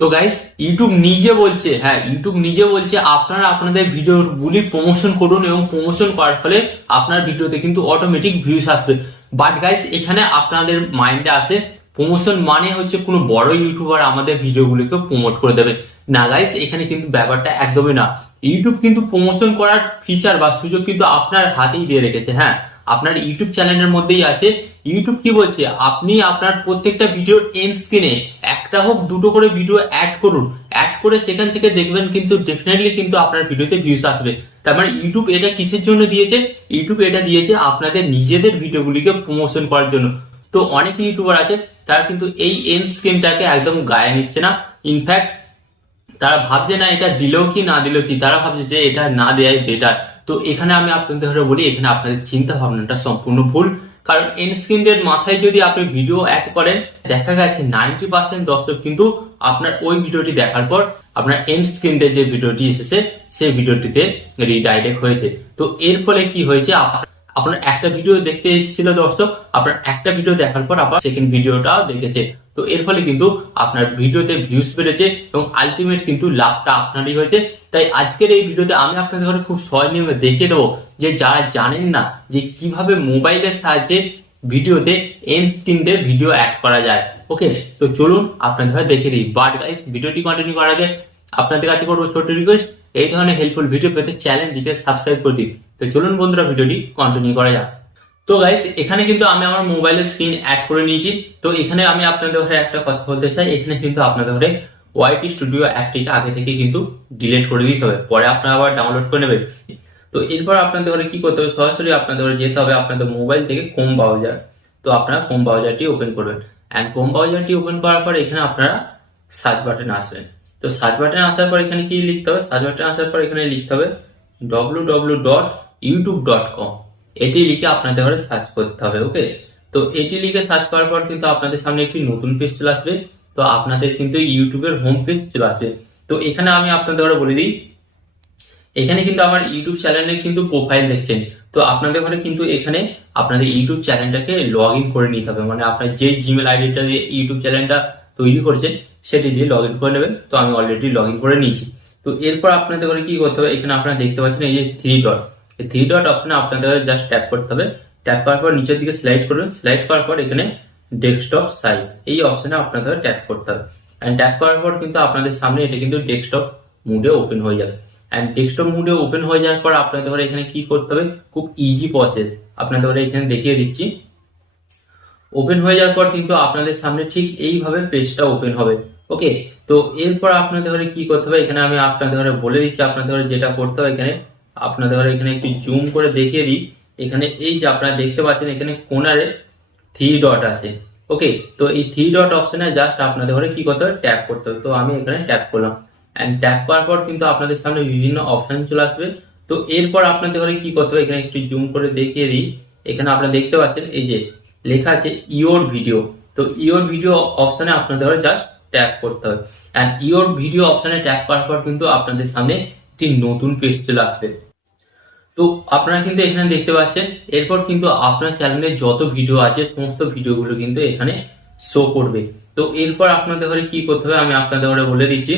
তো guys YouTube নিজে বলছে, হ্যাঁ ইউটিউব নিজে বলছে আপনারা আপনাদের ভিডিওগুলি প্রমোশন করুন এবং প্রমোশন করার ফলে আপনার ভিডিওতে কিন্তু অটোমেটিক ভিউজ আসবে। বাট গাইস এখানে আপনাদের মাইন্ডে আসে প্রমোশন মানে হচ্ছে কোনো বড় ইউটিউবার আমাদের ভিডিওগুলিকে প্রমোট করে দেবে। না গাইস, এখানে কিন্তু ব্যাপারটা একদমই না। ইউটিউব কিন্তু প্রমোশন করার ফিচার বা সুযোগ কিন্তু আপনার হাতেই দিয়ে রেখেছে। হ্যাঁ, আপনার ইউটিউব চ্যানেলের মধ্যেই আছে। ইউটিউব কি বলছে, আপনি আপনার প্রত্যেকটা ভিডিওর এন্ড স্ক্রিনে একটা হোক দুটো করে ভিডিও অ্যাড করুন, অ্যাড করে সেখান থেকে দেখবেন কিন্তু ডেফিনেটলি কিন্তু আপনার ভিডিওতে ভিউজ আসবে। তার মানে ইউটিউব এটা কিসের জন্য দিয়েছে? ইউটিউব এটা দিয়েছে আপনাদের নিজেদের ভিডিওগুলিকে প্রমোশন করার জন্য। তো অনেক ইউটিউবার আছে তারা কিন্তু এই এন্ড স্ক্রিনটাকে একদম গায়ে নিচ্ছে না। ইনফ্যাক্ট তারা ভাবছে না এটা দিলেও কি না দিলেও কি, তারা ভাবছে যে এটা না দেয়াই বেটার। তো এখানে আমি আপনাদের বলি, এখানে আপনাদের চিন্তা ভাবনাটা সম্পূর্ণ ভুল। কারণ এন্ড স্ক্রিনের মাথায় যদি আপনি ভিডিও অ্যাড করেন, দেখা গেছে 90% দর্শক কিন্তু আপনার ওই ভিডিওটি দেখার পর আপনার এন্ড স্ক্রিনে যে ভিডিওটি এসেছে সেই ভিডিওটিতে রিডাইরেক্ট হয়েছে। তো এর ফলে কি হয়েছে, আপনার একটা ভিডিও দেখতে এসেছিল দর্শক, আপনার একটা ভিডিও দেখার পর আবার সেকেন্ড ভিডিওটাও দেখেছে। তো এর ফলে কিন্তু আপনার ভিডিওতে ভিউজ বেড়েছে এবং আলটিমেট কিন্তু লাভটা আপনারই হয়েছে। তাই আজকের এই ভিডিওতে আমি আপনাদের ঘরে খুব সহজ নিয়মে দেখিয়ে দেবো যে যারা জানেন না যে কিভাবে মোবাইলের সাহায্যে ভিডিওতে এন্ড স্ক্রিনে ভিডিও অ্যাড করা যায়। ওকে, তো চলুন আপনাদের ঘরে দেখিয়ে দিই। বাট গাইস, ভিডিওটি কন্টিনিউ করার আগে আপনাদের কাছে করবো ছোট রিকোয়েস্ট, এই ধরনের হেল্পফুল ভিডিও পেতে চ্যানেলটিকে সাবস্ক্রাইব করে দিন। তো চলুন বন্ধুরা, ভিডিওটি কন্টিনিউ করা যাক। তো গাইস, এখানে কিন্তু আমি আমার মোবাইলের স্ক্রিন অ্যাড করে নিয়েছি। তো এখানে আমি আপনাদের ঘরে একটা কথা বলতে চাই, এখানে কিন্তু আপনাদের ঘরে ওয়াইটি স্টুডিও অ্যাপটিকে আগে থেকে কিন্তু ডিলিট করে দিতে হবে, পরে আপনারা আবার ডাউনলোড করে নেবেন। তো এরপর আপনাদের ঘরে কি করতে হবে, সরাসরি আপনাদের ঘরে যেতে হবে আপনাদের মোবাইল থেকে ক্রোম ব্রাউজার। তো আপনারা ক্রোম ব্রাউজারটি ওপেন করবেন, অ্যান্ড ক্রোম ব্রাউজারটি ওপেন করার পর এখানে আপনারা সার্চ বাটনে আসবেন। তো সার্চ বাটনে আসার পর এখানে কি লিখতে হবে, সার্চ বাটনে আসার পর এখানে লিখতে হবে www.youtube.com। এটি লিখে আপনাদের ঘরে সার্চ করতে হবে। ওকে, তো এটি লিখে সার্চ করার পর কিন্তু আপনাদের সামনে একটি নতুন পেজ চলে আসবে। তো আপনাদের কিন্তু ইউটিউবের হোম পেজ চলে আসবে। তো এখানে আমি আপনাদের ঘরে বলে দিই, এখানে কিন্তু আমার ইউটিউব চ্যানেলের কিন্তু প্রোফাইল দেখছেন। তো আপনাদের ঘরে কিন্তু এখানে আপনাদের ইউটিউব চ্যানেলটাকে লগ ইন করে নিতে হবে, মানে আপনার যে জিমেল আইডিটা দিয়ে ইউটিউব চ্যানেলটা তৈরি করছেন সেটি দিয়ে লগ ইন করে নেবেন। তো আমি অলরেডি লগ ইন করে নিয়েছি। তো এরপর আপনাদের ঘরে কি করতে হবে, এখানে আপনারা দেখতে পাচ্ছেন এই যে থ্রি ডট, এই থ্রি ডট অপশনে আপনাদের জাস্ট ট্যাপ করতে হবে। ট্যাপ করার পর নিচের দিকে স্লাইড করবেন, স্লাইড করার পর এখানে ডেস্কটপ সাইট এই অপশনে আপনাদের ট্যাপ করতে হবে। অ্যান্ড ট্যাপ করার পর কিন্তু আপনাদের সামনে এটা কিন্তু ডেস্কটপ মুডে ওপেন হয়ে যাবে। অ্যান্ড ডেস্কটপ মুডে ওপেন হয়ে যাওয়ার পর আপনাদের এখানে কি করতে হবে, খুব ইজি প্রসেস আপনাদের এখানে দেখিয়ে দিচ্ছি। ওপেন হয়ে যাওয়ার পর কিন্তু আপনাদের সামনে ঠিক এইভাবে পেজটা ওপেন হবে। ওকে, তো এরপর আপনাদের কি করতে হবে, এখানে আমি আপনাদের বলে দিচ্ছি আপনাদের যেটা করতে হবে। এখানে আপনাদের এখানে একটু জুম করে দেখিয়ে দিই। এখানে এই যে আপনারা দেখতে পাচ্ছেন এখানে কোনারে থ্রি ডট আছে। ওকে, তো এই থ্রি ডট অপশনে জাস্ট আপনাদের কি করতে হবে, ট্যাপ করতে হবে। তো আমি এখানে ট্যাপ করলাম, অ্যান্ড ট্যাপ করার পর কিন্তু আপনাদের সামনে বিভিন্ন অপশন চলে আসবে। তো এরপর আপনাদের কি করতে হবে, এখানে একটু জুম করে দেখিয়ে দিই। এখানে আপনারা দেখতে পাচ্ছেন এই যে লেখা আছে ইওর ভিডিও। তো ইওর ভিডিও অপশনে আপনাদের জাস্ট ট্যাপ করতে হবে, অ্যান্ড ইওর ভিডিও অপশনে ট্যাপ করার পর কিন্তু আপনাদের সামনে একটি নতুন পেজ চলে আসবে। তো আপনারা কিন্তু এখানে দেখতে পাচ্ছেন এরপর কিন্তু আপনার চ্যানেলে যত ভিডিও আছে সমস্ত ভিডিওগুলো কিন্তু এখানে শো করবে। তো এরপর আপনাদের ঘরে কি করতে হবে আমি আপনাদের ঘরে বলে দিচ্ছি।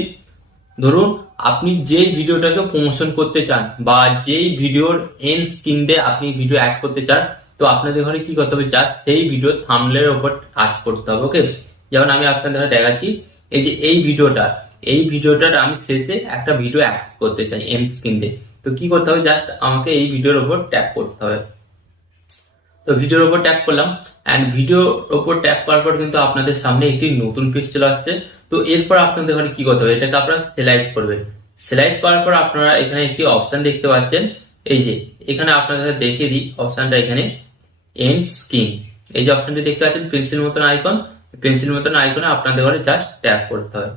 ধরুন আপনি যেই ভিডিওটাকে প্রমোশন করতে চান বা যেই ভিডিওর এন্ড স্ক্রিনে আপনি ভিডিও অ্যাড করতে চান, তো আপনাদের ঘরে কি করতে হবে, জাস্ট সেই ভিডিও থাম্বনেলের উপর কাজ করতে হবে। ওকে, যেমন আমি আপনাদের ঘরে দেখাচ্ছি এই যে এই ভিডিওটার আমি শেষে একটা ভিডিও অ্যাড করতে চাই এন্ড স্ক্রিনে। তো কি করতে হবে, জাস্ট আমাকে এই ভিডিওর উপর ট্যাপ করতে হবে। তো ভিডিওর উপর ট্যাপ করলাম, অ্যান্ড ভিডিওর উপর ট্যাপ করার পর কিন্তু আপনাদের সামনে একটি নতুন পেজ চলে আসছে। তো এরপর আপনাদের এখানে কি করতে হবে, এটাকে আপনারা সিলেক্ট করবেন। সিলেক্ট করার পর আপনারা এখানে একটি অপশন দেখতে পাচ্ছেন, এই যে এখানে আপনাদের দেখিয়ে দিই অপশনটা, এখানে এন্ড স্ক্রিন এই যে অপশনটি দেখতে পাচ্ছেন পেন্সিল মতন আইকন, পেন্সিল মতন আইকনে আপনাদের ঘরে জাস্ট ট্যাপ করতে হবে।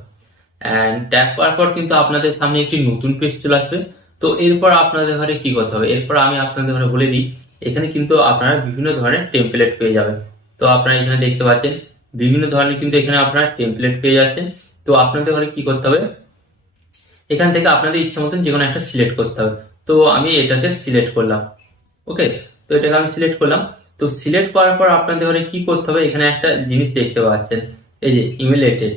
অ্যান্ড ট্যাপ করার পর কিন্তু আপনাদের সামনে একটি নতুন পেজ চলে আসবে। তো এরপর আপনাদের ঘরে কি করতে হবে, এরপর আমি আপনাদের ঘরে বলে দিই, এখানে কিন্তু আপনারা বিভিন্ন ধরনের টেমপ্লেট পেয়ে যাবেন। তো আপনারা এখানে দেখতে পাচ্ছেন বিভিন্ন ধরনের কিন্তু এখানে আপনারা টেমপ্লেট পেয়ে যাচ্ছেন। তো আপনাদের ঘরে কি করতে হবে, এখান থেকে আপনাদের ইচ্ছা মতন যে কোনো একটা সিলেক্ট করতে হবে। তো আমি এটাকে সিলেক্ট করলাম। ওকে, তো এটাকে আমি সিলেক্ট করলাম। তো সিলেক্ট করার পর আপনাদের ঘরে কি করতে হবে, এখানে একটা জিনিস দেখতে পাচ্ছেন এই যে ইমেলেটেড,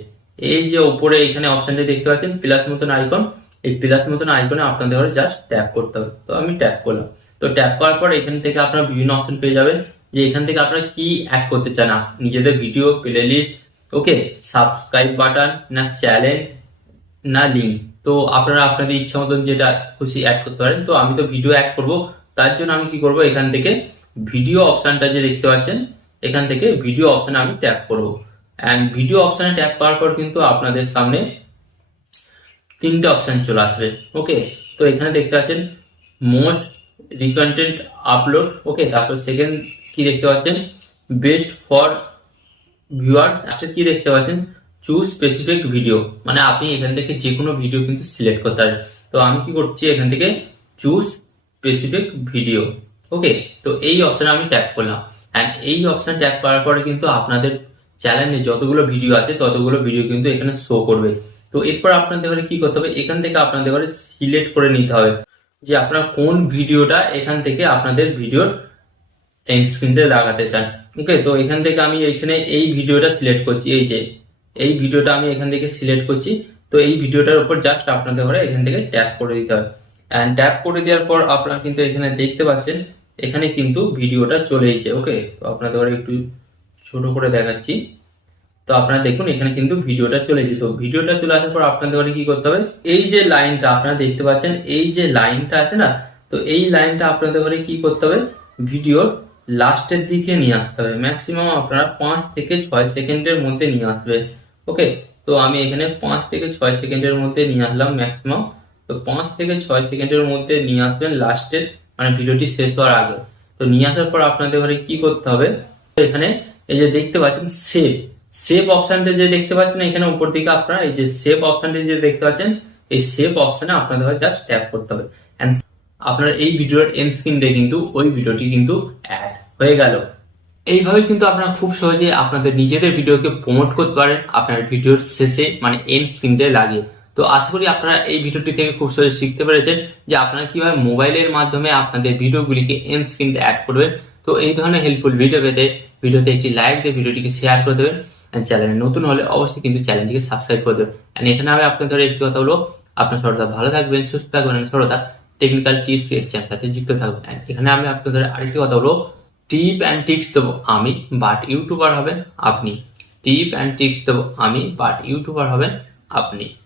এই যে উপরে এখানে অপশনটা দেখতে পাচ্ছেন প্লাস মতন আইকন, এই প্লাস মতন আইকনে আপনাদের ঘরে জাস্ট ট্যাপ করতে হবে। তো আমি ট্যাপ করলাম। তো ট্যাপ করার পর এখান থেকে আপনারা বিভিন্ন অপশন পেয়ে যাবেন, যে এখান থেকে আপনারা কি অ্যাড করতে চান, নিজেদের ভিডিও, প্লে লিস্ট, ওকে, সাবস্ক্রাইব বাটন, না চ্যানেল, না লিঙ্ক। তো আপনারা আপনাদের ইচ্ছা মতন যেটা খুশি অ্যাড করতে পারেন। তো আমি তো ভিডিও অ্যাড করব, তার জন্য আমি কি করব, এখান থেকে ভিডিও অপশনটা যে দেখতে পাচ্ছেন, এখান থেকে ভিডিও অপশনে আমি ট্যাপ করব। অ্যান্ড ভিডিও অপশনে ট্যাপ করার পর কিন্তু আপনাদের সামনে তিনটে অপশন চলে আসবে। ওকে, তো এখানে দেখতে পাচ্ছেন মোস্ট রিকন্টেন্ট আপলোড, ওকে, তারপর সেকেন্ড কি দেখতে পাচ্ছেন বেস্ট ফর ভিউয়ার্স, একটা কি দেখতে পাচ্ছেন চুজ স্পেসিফিক ভিডিও, মানে আপনি এখান থেকে যে কোনো ভিডিও কিন্তু সিলেক্ট করতে পারেন। তো আমি কি করছি, এখান থেকে চুজ স্পেসিফিক ভিডিও, ওকে, তো এই অপশনে আমি ট্যাপ করলাম। অ্যান্ড এই অপশন ট্যাপ করার পরে কিন্তু আপনাদের চ্যানেলে যতগুলো ভিডিও আছে ততগুলো ভিডিও কিন্তু এখানে শো করবে। তো এরপর আপনাদের ঘরে কি করতে হবে, এখান থেকে আপনাদের ঘরে সিলেক্ট করে নিতে হবে যে আপনারা কোন ভিডিওটা এখান থেকে আপনাদের ভিডিওর এন্ড স্ক্রিনতে লাগাতে চান। ওকে, তো এখান থেকে আমি এখানে এই ভিডিওটা সিলেক্ট করছি, এই যে এই ভিডিওটা আমি এখান থেকে সিলেক্ট করছি। তো এই ভিডিওটার উপর জাস্ট আপনাদের ঘরে এখান থেকে ট্যাপ করে দিতে হবে। অ্যান্ড ট্যাপ করে দেওয়ার পর আপনারা কিন্তু এখানে দেখতে পাচ্ছেন এখানে কিন্তু ভিডিওটা চলে এসেছে। ওকে, তো আপনাদের ঘরে একটু ছোট করে দেখাচ্ছি। তো আপনারা দেখুন এখানে কিন্তু ভিডিওটা চলে যেত। ভিডিওটা চলে আসার পর আপনাদের ঘরে কি করতে হবে, এই যে লাইনটা আপনারা দেখতে পাচ্ছেন, এই যে লাইনটা আছে না, তো এই লাইনটা আপনাদের ঘরে কি করতে হবে, ভিডিওর লাস্টের দিকে নিয়ে আসতে হবে। ম্যাক্সিমাম আপনারা 5 থেকে 6 সেকেন্ডের মধ্যে নিয়ে আসবে। ওকে, তো আমি এখানে 5 থেকে 6 সেকেন্ডের মধ্যে নিয়ে আসলাম ম্যাক্সিমাম। তো 5 থেকে 6 সেকেন্ডের মধ্যে নিয়ে আসবেন লাস্টের, মানে ভিডিওটি শেষ হওয়ার আগে। তো নিয়ে আসার পর আপনাদের ঘরে কি করতে হবে, এখানে এই যে দেখতে পাচ্ছেন সেভ, সেভ অপশনটা যে দেখতে পাচ্ছেন এখানে উপর দিকে, আপনারা এই যে সেভ অপশনটা যে দেখতে পাচ্ছেন, এই সেভ অপশনে আপনাদের জাস্ট ট্যাপ করতে হবে। এন্ড আপনার এই ভিডিওর এন্ড স্ক্রিনে কিন্তু ওই ভিডিওটি কিন্তু অ্যাড হয়ে গেল। এইভাবে কিন্তু আপনারা খুব সহজে আপনাদের নিজেদের ভিডিওকে প্রমোট করতে পারেন আপনার ভিডিওর শেষে, মানে এন্ড স্ক্রিনটা লাগিয়ে। তো আশা করি আপনারা এই ভিডিওটি থেকে খুব সহজে শিখতে পেরেছেন যে আপনারা কিভাবে মোবাইলের মাধ্যমে আপনাদের ভিডিওগুলিকে এন্ড স্ক্রিনে অ্যাড করবেন। তো এই ধরনের হেল্পফুল ভিডিও পেতে ভিডিওতে একটি লাইক দিয়ে ভিডিওটিকে শেয়ার করে দেবেন। চ্যানেলে নতুন হলে অবশ্যই কিন্তু চ্যানেলটিকে সাবস্ক্রাইব করে দেবেন। এখানে আমি আপনাদের একটি কথা বলবো, আপনার সরদা ভালো থাকবেন, সুস্থ থাকবেন, সরদা টেকনিক্যাল টিপস এর সাথে যুক্ত থাকবেন। এখানে আমি আপনাদের আরেকটি কথা বলবো, টিপ অ্যান্ড টিক্স দেবো আমি, বাট ইউটিউবার হবেন আপনি। টিপ অ্যান্ড টিক্স দেবো আমি, বাট ইউটিউবার হবেন আপনি।